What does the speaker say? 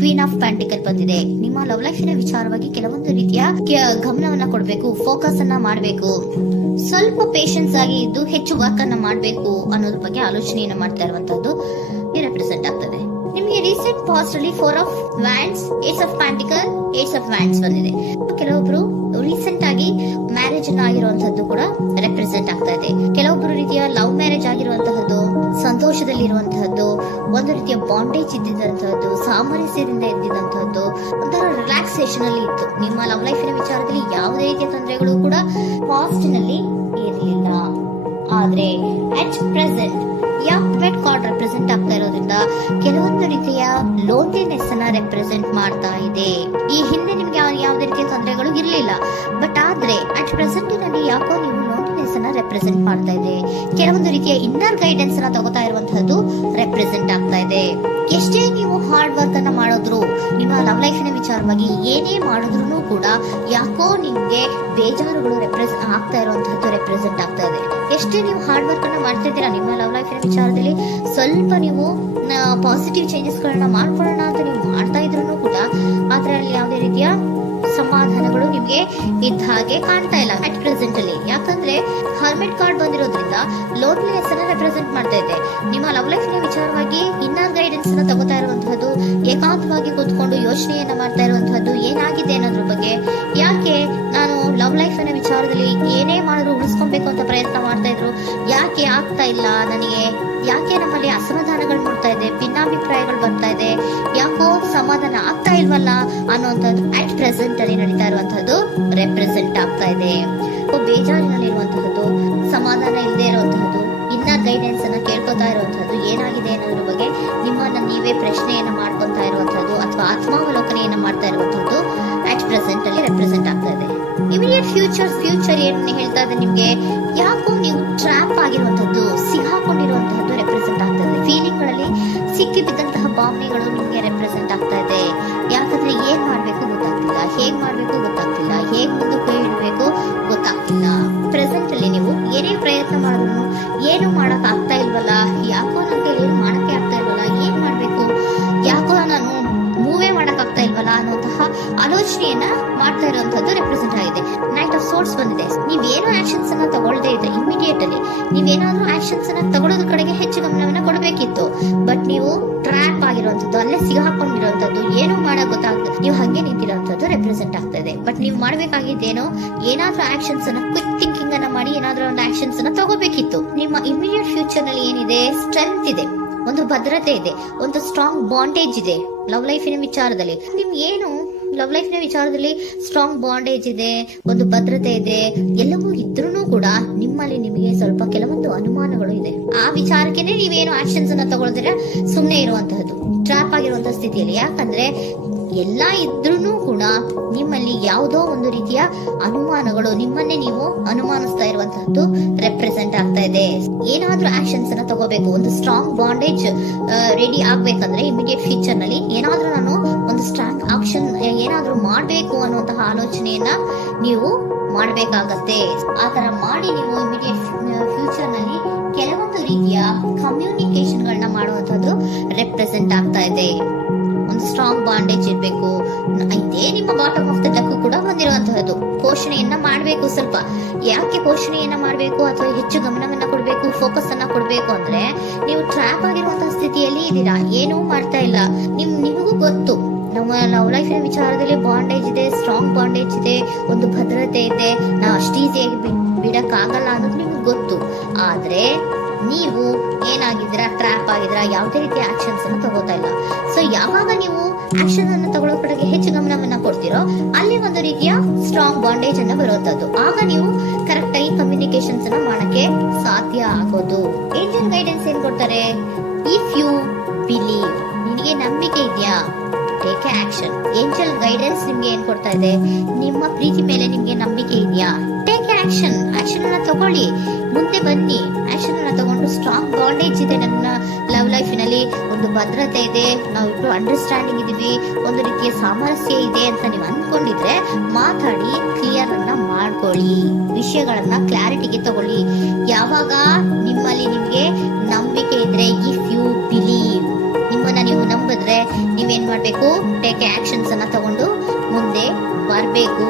Queen of ಪ್ಯಾಂಟಿಕಲ್ ಬಂದಿದೆ. ನಿಮ್ಮ love ಲೈಫಿನ ವಿಚಾರವಾಗಿ ಕೆಲವೊಂದು ರೀತಿಯ ಗಮನವನ್ನ ಕೊಡಬೇಕು, ಫೋಕಸ್ ಅನ್ನ ಮಾಡಬೇಕು, ಸ್ವಲ್ಪ ಪೇಷನ್ಸ್ ಆಗಿ ಇದ್ದು ಹೆಚ್ಚು ವರ್ಕ್ ಅನ್ನ ಮಾಡಬೇಕು ಅನ್ನೋದ್ರ ಬಗ್ಗೆ ಆಲೋಚನೆಯನ್ನ ಮಾಡ್ತಾ ಇರುವಂತದ್ದು ರೆಪ್ರೆಸೆಂಟ್ ಆಗ್ತದೆ. ನಿಮಗೆ ರೀಸೆಂಟ್ ಪಾಸ್ಟ್ ಅಲ್ಲಿ 4 of wands, ace of pentacle, ace of wands ಬಂದಿದೆ. ಕೆಲವೊಬ್ರು ರೀಸೆಂಟ್ ಆಗಿ ಮ್ಯಾರೇಜ್ ಅನ್ನ ಆಗಿರುವಂತದ್ದು ಕೂಡ ರೆಪ್ರೆಸೆಂಟ್ ಆಗ್ತಾ ಇದೆ. ಕೆಲವೊಬ್ರು ರೀತಿಯ ಲವ್ ಮ್ಯಾರೇಜ್ ಆಗಿರುವಂತಹದ್ದು, ಸಂತೋಷದಲ್ಲಿರುವಂತಹದ್ದು, ಒಂದು ರೀತಿಯ ಬಾಂಡೇಜ್ ಇದ್ದಿದ್ದಂತಹದ್ದು, ಸಾಮರಸ್ಯದಿಂದ ಇದ್ದಿದ್ದಂತಹದ್ದು, ಒಂಥರ ರಿಲ್ಯಾಕ್ಸೇಷನ್ ಅಲ್ಲಿ ಇತ್ತು. ನಿಮ್ಮ ಲವ್ ಲೈಫಿನ ವಿಚಾರದಲ್ಲಿ ಯಾವುದೇ ರೀತಿಯ ತೊಂದರೆಗಳು ಕೂಡ ಪಾಸ್ಟ್ ನಲ್ಲಿ ಇರಲಿಲ್ಲ. ಆದ್ರೆ at present red card represent ಆಗ್ತಾ ಇರೋದ್ರಿಂದ ಕೆಲವೊಂದು ರೀತಿಯ ಲೋನ್ಲಿನೆಸ್ ಅನ್ನ ರೆಪ್ರೆಸೆಂಟ್ ಮಾಡ್ತಾ ಇದೆ. ಈ ಹಿಂದೆ ನಿಮ್ಗೆ ಯಾವುದೇ ರೀತಿಯ ತೊಂದರೆಗಳು ಇರಲಿಲ್ಲ, ಬಟ್ ಆದ್ರೆ ಅಟ್ ಪ್ರೆಸೆಂಟ್ ನಲ್ಲಿ ಯಾಕೋ ನೀವು ಲೋನ್ಲಿನೆಸ್ ಅನ್ನ ರೆಪ್ರೆಸೆಂಟ್ ಮಾಡ್ತಾ ಇದೆ. ಕೆಲವೊಂದು ರೀತಿಯ ಇನ್ನರ್ ಗೈಡೆನ್ಸ್ ಅನ್ನ ತಗೋತಾ ಇರುವಂತಹದ್ದು ರೆಪ್ರೆಸೆಂಟ್ ಆಗ್ತಾ ಇದೆ. ಎಷ್ಟೇ ನೀವು ಹಾರ್ಡ್ ವರ್ಕ್ ಅನ್ನ ಮಾಡಿದ್ರು, ನಿಮ್ಮ ಲವ್ ಲೈಫಿನ ವಿಚಾರವಾಗಿ ಏನೇ ಮಾಡಿದ್ರು ಕೂಡ ಯಾಕೋ ನಿಮ್ಗೆ ಬೇಜಾರುಗಳು ಆಗ್ತಾ ಇರುವಂತಹದ್ದು ರೆಪ್ರೆಸೆಂಟ್ ಆಗ್ತಾ ಇದೆ. ಎಷ್ಟೇ ನೀವು ಹಾರ್ಡ್ ವರ್ಕ್ ಅನ್ನ ಮಾಡ್ತಾ ಇದ್ದೀರಾ ನಿಮ್ಮ ಲವ್ ಲೈಫಿನ ವಿಚಾರದಲ್ಲಿ, ಸ್ವಲ್ಪ ನೀವು ಪಾಸಿಟಿವ್ ಚೇಂಜಸ್ ಗಳನ್ನ ಮಾಡ್ಕೊಳ್ಳೋಣ ಅಂತ ನೀವು ಮಾಡ್ತಾ ಇದ್ರು ಕೂಡ ಅದರಲ್ಲಿ ಯಾವುದೇ ರೀತಿಯ ಸಮಾಧಾನಗಳು ನಿಮ್ಗೆ ಇದ್ದ ಹಾಗೆ ಕಾಣ್ತಾ ಇಲ್ಲ ಅಟ್ ಪ್ರೆಸೆಂಟ್ ಅಲ್ಲಿ. ಯಾಕಂದ್ರೆ ಹರ್ಮಿಟ್ ಕಾರ್ಡ್ ಬಂದಿರೋದ್ರಿಂದ ಲೋನ್ಲಿನೆಸ್ ಅನ್ನ ರೆಪ್ರೆಸೆಂಟ್ ಮಾಡ್ತಾ ಇದೆ. ನಿಮ್ಮ ಲವ್ ಲೈಫಿನ ವಿಚಾರವಾಗಿ ಇನ್ನರ್ ಗೈಡೆನ್ಸ್ ಅನ್ನ ತಗೋತಾ ಇರುವಂತಹದ್ದು, ಏಕಾಂತವಾಗಿ ಕೂತ್ಕೊಂಡು ಯೋಚನೆಯನ್ನ ಮಾಡ್ತಾ ಇರುವಂತಹದ್ದು, ಏನಾಗಿದೆ ಅನ್ನೋದ್ರ ಬಗ್ಗೆ, ಯಾಕೆ ನಾನು ಲವ್ ಲೈಫ್ ಅನ್ನ ವಿಚಾರದಲ್ಲಿ ಏನೇ ಮಾಡಿದ್ರು ಉಳಿಸ್ಕೊಬೇಕು ಅಂತ ಪ್ರಯತ್ನ ಮಾಡ್ತಾ ಇದ್ರು, ಯಾಕೆ ಆಗ್ತಾ ಇಲ್ಲ ನನಗೆ, ಯಾಕೆ ನಮ್ಮಲ್ಲಿ ಅಸಮಾಧಾನಗಳು ಮೂಡ್ತಾ ಇದೆ, ಭಿನ್ನಾಭಿಪ್ರಾಯಗಳು ಬರ್ತಾ ಇದೆ, ಯಾಕೋ ಸಮಾಧಾನ ಆಗ್ತಾ ಇಲ್ವಲ್ಲ ಅನ್ನುವಂಥದ್ದು ಅಟ್ ಪ್ರೆಸೆಂಟ್ ಅಲ್ಲಿ ನಡೀತಾ ಇರುವಂತಹದ್ದು ರೆಪ್ರೆಸೆಂಟ್ ಆಗ್ತಾ ಇದೆ. ಬೇಜಾರಿನಲ್ಲಿರುವಂತಹದ್ದು, ಸಮಾಧಾನ ಇಲ್ಲದೆ ಇರುವಂತಹದ್ದು, ಇನ್ನರ್ ಗೈಡೆನ್ಸ್ ಅನ್ನ ಕೇಳ್ಕೊತಾ ಇರುವಂತಹದ್ದು, ಏನಾಗಿದೆ ಅನ್ನೋದ್ರ ಬಗ್ಗೆ ನಿಮ್ಮನ್ನ ನೀವೇ ಪ್ರಶ್ನೆಯನ್ನ ಮಾಡ್ಕೊತಾ ಇರುವಂತಹದ್ದು ಅಥವಾ ಆತ್ಮಾವಲೋಕನೆಯನ್ನ ಮಾಡ್ತಾ ಇರುವಂತಹದ್ದು ಅಟ್ ಪ್ರೆಸೆಂಟ್ ಅಲ್ಲಿ ರೆಪ್ರೆಸೆಂಟ್ ಆಗ್ತಾ ಇದೆ. ಇಮಿಡಿಯೇಟ್ ಫ್ಯೂಚರ್ ಏನು ಹೇಳ್ತಾ ಇದೆ ನಿಮ್ಗೆ, ಯಾಕೋ ನೀವು ಟ್ರ್ಯಾಪ್ ಆಗಿರುವಂತಹದ್ದು, ಸಿಕ್ಕಾಕೊಂಡಿರುವಂತಹದ್ದು ರೆಪ್ರೆಸೆಂಟ್ ಆಗ್ತದೆ. ಫೀಲಿಂಗ್ ಗಳಲ್ಲಿ ಸಿಕ್ಕಿ ಬಿದ್ದಂತಹ ಭಾವನೆಗಳು ನಿಮ್ಗೆ ರೆಪ್ರೆಸೆಂಟ್ ಆಗ್ತಾ ಇದೆ. ಯಾಕಂದ್ರೆ ಏನ್ ಮಾಡ್ಬೇಕು ಗೊತ್ತಾಗ್ತಿಲ್ಲ, ಹೇಗ್ ಮಾಡ್ಬೇಕು ಗೊತ್ತಾಗ್ತಿಲ್ಲ, ಹೇಗ್ ಮುಂದಕ್ಕೆ ಇಡಬೇಕು ಗೊತ್ತಾಗ್ತಿಲ್ಲ. ಪ್ರೆಸೆಂಟ್ ಅಲ್ಲಿ ನೀವು ಏನೇ ಪ್ರಯತ್ನ ಮಾಡಿದ್ರು ಏನು ಮಾಡಕ್ ಆಗ್ತಾ ಇಲ್ವಲ್ಲ, ಯಾಕೋ ನನ್ಗೆ ಏನು ಮಾಡಕ್ಕೆ ಆಗ್ತಾ ಇಲ್ವಲ್ಲ, ಏನ್ ಮಾಡ್ಬೇಕು, ಯಾಕೋ ನಾನು ಮೂವೇ ಮಾಡಕ್ ಆಗ್ತಾ ಇಲ್ವಲ್ಲ ಅನ್ನೋಂತಹ ಆಲೋಚನೆಯನ್ನ ಮಾಡ್ತಾ ಇರುವಂತದ್ದು ರೆಪ್ರೆಸೆಂಟ್ ಆಗಿದೆ. ನೈಟ್ ಆಫ್ ಸೋರ್ಟ್ಸ್ ಬಂದಿದೆ. ನೀವೇನು ಆಕ್ಷನ್ಸ್ ಅನ್ನ ತಗೊಳ್ಳದೇ ಇದ್ರೆ ಇಮಿಡಿಯೇಟ್ ಅಲ್ಲಿ ನೀವೇನಾದ್ರೂ ಆಕ್ಷನ್ಸ್ ಅನ್ನ ತಗೊಳ್ಳೋದ್ರ ಕಡೆಗೆ ಹೆಚ್ಚು ಗಮನವನ್ನ ಕೊಡಬೇಕಿತ್ತು. ಬಟ್ ನೀವು ಟ್ರ್ಯಾಪ್ ಆಗಿರುವಂತದ್ದು, ಅಲ್ಲೇ ಸಿಗಾಕೊಂಡಿರುವಂತದ್ದು, ಏನು ಮಾಡಕ್ ಗೊತ್ತಾಗ್ತದೆ, ನೀವು ಹಂಗೆ ನಿಂತಿರುವಂತದ್ದು ರೆಪ್ರೆಸೆಂಟ್ ಆಗ್ತಾ ಇದೆ. ಬಟ್ ನೀವು ಮಾಡ್ಬೇಕಾಗಿದ್ದೇನೋ ಏನಾದ್ರೂ ಆಕ್ಷನ್ಸ್ ಅನ್ನ ಕ್ವಿಕ್ ಥಿಂಕಿಂಗ್ ಅನ್ನ ಮಾಡಿ ಏನಾದ್ರೂ ಒಂದು ಆಕ್ಷನ್ಸ್ ಅನ್ನ ತಗೋಬೇಕಿತ್ತು. ನಿಮ್ಮ ಇಮಿಡಿಯೇಟ್ ಫ್ಯೂಚರ್ ನಲ್ಲಿ ಏನಿದೆ, ಸ್ಟ್ರೆಂತ್ ಇದೆ, ಒಂದು ಭದ್ರತೆ ಇದೆ, ಒಂದು ಸ್ಟ್ರಾಂಗ್ ಬಾಂಡೇಜ್ ಇದೆ. ಲವ್ ಲೈಫಿನ ವಿಚಾರದಲ್ಲಿ ನಿಮ್ಗೆ ಏನು ಲವ್ ಲೈಫಿನ ವಿಚಾರದಲ್ಲಿ ಸ್ಟ್ರಾಂಗ್ ಬಾಂಡೇಜ್ ಇದೆ, ಒಂದು ಭದ್ರತೆ ಇದೆ, ಎಲ್ಲವೂ ಇದ್ರೂ ಕೂಡ ನಿಮ್ಮಲ್ಲಿ ನಿಮಗೆ ಸ್ವಲ್ಪ ಕೆಲವೊಂದು ಅನುಮಾನಗಳು ಇದೆ. ಆ ವಿಚಾರಕ್ಕೆನೆ ನೀವೇನು ಆಕ್ಷನ್ಸ್ ಅನ್ನ ತಗೊಳ್ದಿರ ಸುಮ್ನೆ ಇರುವಂತಹದ್ದು, ಟ್ರಾಪ್ ಆಗಿರುವಂತಹ ಸ್ಥಿತಿಯಲ್ಲಿ. ಯಾಕಂದ್ರೆ ಎಲ್ಲ ಇದ್ರೂ ಕೂಡ ನಿಮ್ಮಲ್ಲಿ ಯಾವುದೋ ಒಂದು ರೀತಿಯ ಅನುಮಾನಗಳು, ನಿಮ್ಮನ್ನೇ ನೀವು ಅನುಮಾನಿಸ್ತಾ ಇರುವಂತಹದ್ದು ರೆಪ್ರೆಸೆಂಟ್ ಆಗ್ತಾ ಇದೆ. ಏನಾದ್ರೂ ಆಕ್ಷನ್ಸ್ ಅನ್ನ ತಗೋಬೇಕು, ಒಂದು ಸ್ಟ್ರಾಂಗ್ ಬಾಂಡೇಜ್ ರೆಡಿ ಆಗ್ಬೇಕಂದ್ರೆ ಇಮಿಡಿಯೇಟ್ ಫ್ಯೂಚರ್ ನಲ್ಲಿ ಏನಾದ್ರೂ ನಾನು ಒಂದು ಸ್ಟ್ರಾಂಗ್ ಆಕ್ಷನ್ ಏನಾದ್ರೂ ಮಾಡ್ಬೇಕು ಅನ್ನುವಂತಹ ಆಲೋಚನೆಯನ್ನ ನೀವು ಮಾಡ್ಬೇಕಾಗತ್ತೆ. ಆತರ ಮಾಡಿ ನೀವು ಇಮಿಡಿಯೇಟ್ ಫ್ಯೂಚರ್ ನಲ್ಲಿ ಕೆಲವೊಂದು ರೀತಿಯ ಕಮ್ಯುನಿಕೇಶನ್ ಗಳನ್ನ ಮಾಡುವಂತದ್ದು ರೆಪ್ರೆಸೆಂಟ್ ಆಗ್ತಾ ಇದೆ. ಒಂದು ಸ್ಟ್ರಾಂಗ್ ಬಾಂಡೇಜ್ ಇರಬೇಕು. ಇದೇ ನಿಮ್ಮ ಬಾಟಮ್ ಆಫ್ ದ ಡಕ್ ಕೂಡ ಬಂದಿರುವಂತಹದ್ದು. ಪೋಷಣೆಯನ್ನ ಮಾಡಬೇಕು. ಸ್ವಲ್ಪ ಯಾಕೆ ಪೋಷಣೆಯನ್ನ ಮಾಡಬೇಕು ಅಥವಾ ಹೆಚ್ಚು ಗಮನವನ್ನ ಕೊಡಬೇಕು, ಫೋಕಸ್ ಅನ್ನ ಕೊಡಬೇಕು ಅಂದ್ರೆ, ನೀವು ಟ್ರ್ಯಾಪ್ ಆಗಿರುವಂತಹ ಸ್ಥಿತಿಯಲ್ಲಿ ಇದ್ದೀರಾ, ಏನೂ ಮಾಡ್ತಾ ಇಲ್ಲ. ನಿಮಗೂ ಗೊತ್ತು ನಮ್ಮ ಲವ್ ಲೈಫಿನ ವಿಚಾರದಲ್ಲಿ ಬಾಂಡೇಜ್ ಇದೆ, ಸ್ಟ್ರಾಂಗ್ ಬಾಂಡೇಜ್ ಇದೆ, ಒಂದು ಭದ್ರತೆ ಇದೆ, ನಾವು ಅಷ್ಟು ಈಸಿಯಾಗಿ ಬಿಡಕ್ಕಾಗಲ್ಲ ಅನ್ನೋದು ನಿಮ್ಗೆ ಗೊತ್ತು. ಆದ್ರೆ ನೀವು ಏನಾಗಿದ್ದೀರಾ, ಟ್ರ್ಯಾಪ್ ಆಗಿದ್ದೀರಾ, ಯಾವುದೇ ರೀತಿಯ ಆಕ್ಷನ್ಸ್ ಅನ್ನು ತಗೋತಾ ಇಲ್ಲ. ಸೊ ಯಾವಾಗ ನೀವು ಆಕ್ಷನ್ ಅನ್ನು ತಗೊಳ್ಳೋ ಕಡೆಗೆ ಹೆಚ್ಚು ಗಮನವನ್ನ ಕೊಡ್ತೀರೋ, ಅಲ್ಲಿ ಒಂದು ರೀತಿಯ ಸ್ಟ್ರಾಂಗ್ ಬಾಂಡೇಜ್ ಅನ್ನ ಬರುವಂತದ್ದು. ಆಗ ನೀವು ಕರೆಕ್ಟ್ ಆಗಿ ಕಮ್ಯುನಿಕೇಶನ್ಸ್ ಅನ್ನ ಮಾಡಕ್ಕೆ ಸಾಧ್ಯ ಆಗೋದು. ಏಂಜಲ್ ಗೈಡೆನ್ಸ್ ಏನ್ ಕೊಡ್ತಾರೆ, ಇಫ್ ಯು ಬಿಲೀವ್, ನಿನಗೆ ನಂಬಿಕೆ ಇದೆಯಾ, ಟೇಕ್ ಆಕ್ಷನ್. ಏಂಜಲ್ ಗೈಡೆನ್ಸ್ ನಿಮ್ಗೆ ಏನ್ ಕೊಡ್ತಾ ಇದೆ, ನಿಮ್ಮ ಪ್ರೀತಿ ಮೇಲೆ ನಿಮ್ಗೆ ನಂಬಿಕೆ ಇದೆಯಾ, ಟೇಕ್ ಆಕ್ಷನ್. ಆಕ್ಷನ್ ಅನ್ನ ತಗೊಳ್ಳಿ, ಮುಂದೆ ಬನ್ನಿ. ಆಕ್ಷನ್ ಅನ್ನ ತಗೊಂಡು ಸ್ಟ್ರಾಂಗ್ ಬಾಂಡೇಜ್ ಇದೆ ನನ್ನ ಲವ್ ಲೈಫಿನಲ್ಲಿ, ಒಂದು ಭದ್ರತೆ ಇದೆ, ನಾವಿಬ್ರು ಅಂಡರ್ಸ್ಟ್ಯಾಂಡಿಂಗ್ ಇದೀವಿ, ಒಂದು ರೀತಿಯ ಸಾಮರಸ್ಯ ಇದೆ ಅಂತ ನೀವು ಅನ್ಕೊಂಡಿದ್ರೆ ಮಾತಾಡಿ ಕ್ಲಿಯರ್ ಅನ್ನ ಮಾಡ್ಕೊಳ್ಳಿ, ವಿಷಯಗಳನ್ನ ಕ್ಲಾರಿಟಿಗೆ ತಗೊಳ್ಳಿ. ಯಾವಾಗ ನಿಮ್ಮಲ್ಲಿ ನಿಮ್ಗೆ ನಂಬಿಕೆ ಇದ್ರೆ, ಇಫ್ ಯು ಬಿಲೀವ್, ನಿಮ್ಮನ್ನ ನೀವು ನಂಬಿದ್ರೆ ನೀವೇನ್ ಮಾಡ್ಬೇಕು, ಟೇಕ್ ಆಕ್ಷನ್ಸ್ ಅನ್ನ ತಗೊಂಡು ಮುಂದೆ ಬರ್ಬೇಕು.